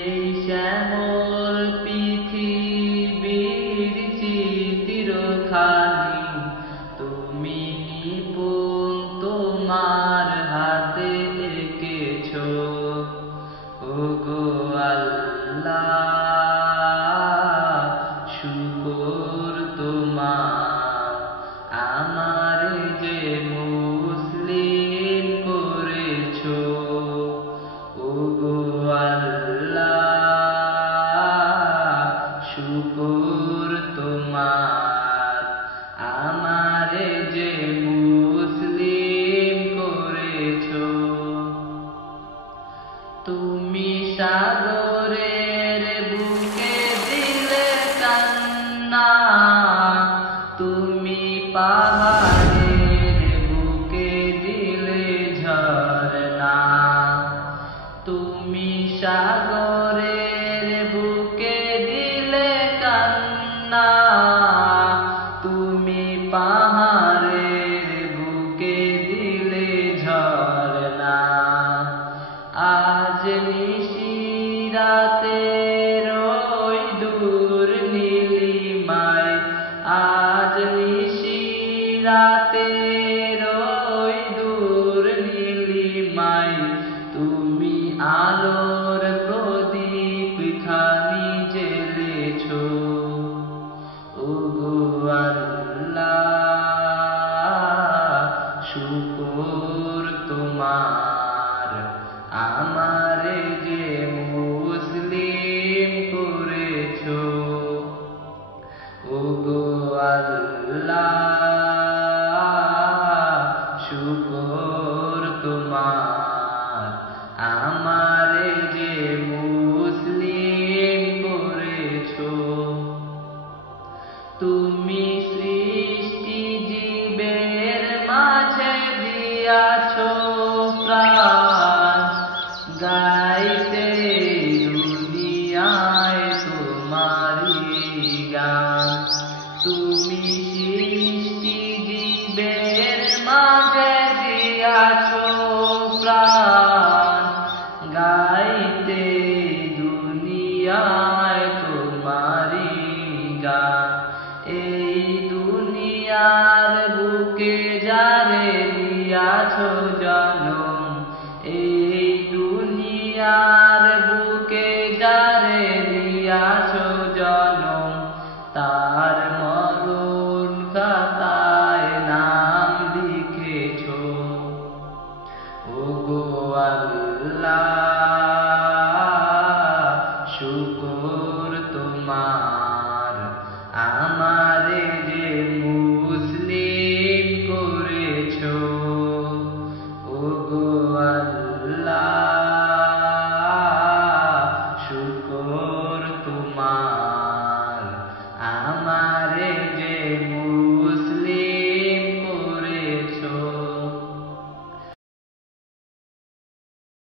এই শ্যামল পৃথিবীর চিত্রখানি তুমি নিপুণ তোমার হাতে এঁকেছো। ওগো আল্লাহ, শুকর তোমার, আমার যে মুসলিম করেছো। ওগো আল্লাহ, শুকর তোমার, আমার যে মুসলিম করেছো। তুমি সাগরের বুকে দিলে কান্না, তুমি পাহাড়ের বুকে দিলে ঝরনা। তুমি সাগরের বুকে দিলে কান্না, তুমি পাহাড়ের বুকে দিলে ঝরনা। আজ নিশিরাতের ওই দূর নীলিমায়, আজ নিশিরাতের ওই দূর নীলিমায়, তুমি আলোর প্রদীপ খানি জ্বেলেছো। ওগো আল্লাহ, শুকর তোমার, আমার যে মুসলিম করেছো। ওগো আল্লাহ, শুকর তোমার, আমার যে মুসলিম করেছো। তুমি সৃষ্টি জীবের মাঝে দিয়াছো প্রাণ, গাইতে দুনিয়ায় তোমারি গান। তুমি সৃষ্টি জীবের মাঝে দিয়াছো প্রাণ, গাইতে দুনিয়ায় তোমারি গান। এই দুনিয়ার বুকে যারে দিয়াছো জনম, এই দুনিয়ার বুকে যারে দিয়াছো জনম, তার মরণ খাতায় নাম লিখেছো। ওগো আল্লাহ, শুকর তোমার, আমার যে মুসলিম করেছো। ওগো আল্লাহ, শুকর তোমার।